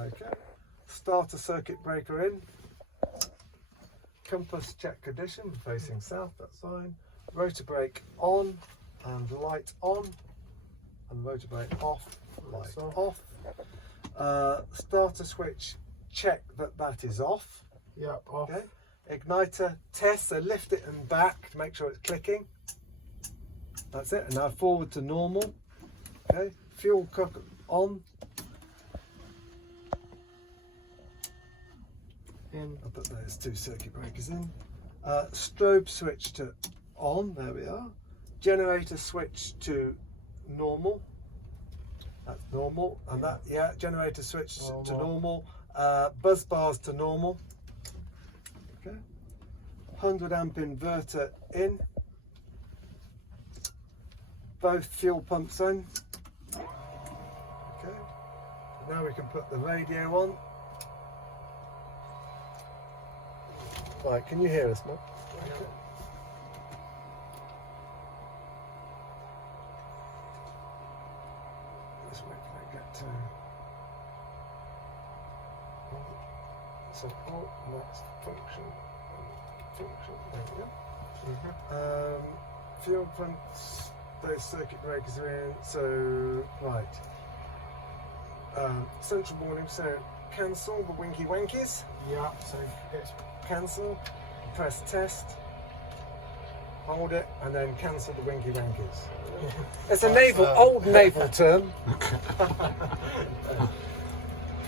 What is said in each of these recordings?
Okay. Starter circuit breaker in. Compass check condition, facing south, that's fine. Rotor brake on and light on. And rotor brake off, light off. Starter switch, check that is off. Yep, off. Okay. Igniter test, so lift it and back to make sure it's clicking. That's it. And now forward to normal. Okay. Fuel cock on. In. I'll put those 2 circuit breakers in. Strobe switch to on. There we are. Generator switch to normal. That's normal. And that, yeah, generator switch to normal. Buzz bars to normal. Okay. 100 amp inverter in. Both fuel pumps in. Okay. Now we can put the radio on. Right, can you hear us, Mark? Okay. Let's wait till I get to. So, and that's function. There we go. Fuel pumps, those circuit breakers are in. So, right. Central warning, so cancel the winky wankies. Yeah, so it's Cancel, press test, hold it, and then cancel the winky wankies. It's a old naval term.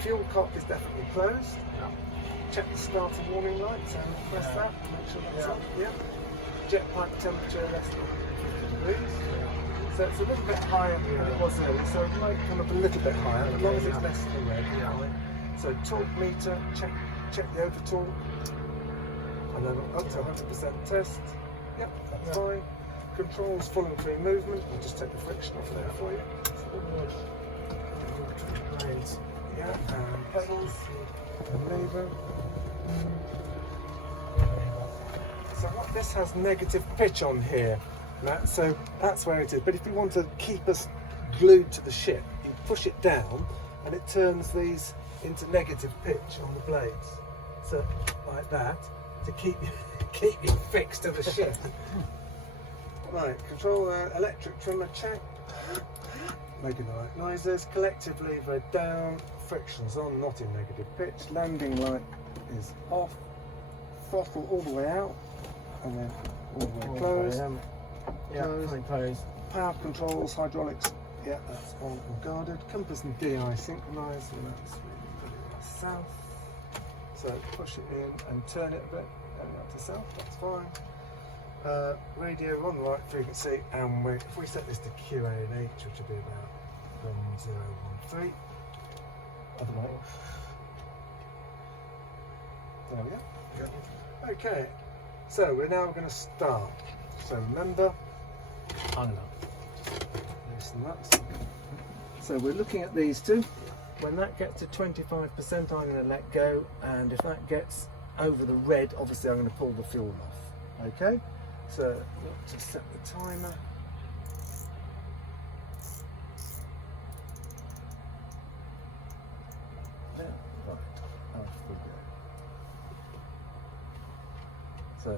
Fuel cock is definitely closed. yeah. Check the starter warning light, so press that, make sure that's on. Yeah. Jet pipe temperature less than 50 degrees. So it's a little bit higher than it was earlier, so it might come up a little bit higher, as long as it's less than red. So torque meter, check the over torque, and then up to 100% test. Yep, that's fine. Controls full and free movement. I'll just take the friction off there for you. Yeah, and pedals, and lever. So this has negative pitch on here, Matt, so that's where it is. But if you want to keep us glued to the ship, you push it down and it turns these into negative pitch on the blades. So like that, to keep you fixed to the ship. Right, control electric trimmer check. Making the right noises. Collective lever down, friction's on, not in negative pitch. Landing light is off. Throttle all the way out, and then all the way closed. Closed. Power controls, hydraulics, yeah, that's on and guarded. Compass and DI synchronized, and that's south. So push it in and turn it a bit, going up to south, that's fine. Radio on the right frequency, and if we set this to QA&H, which would be about 1013, other way. There we go. Okay, so we're now going to start. So remember, I'm going to loosen that. So we're looking at these two. When that gets to 25%, I'm going to let go, and if that gets over the red, obviously I'm going to pull the fuel off. Okay, so look to set the timer. There, right, off we go. So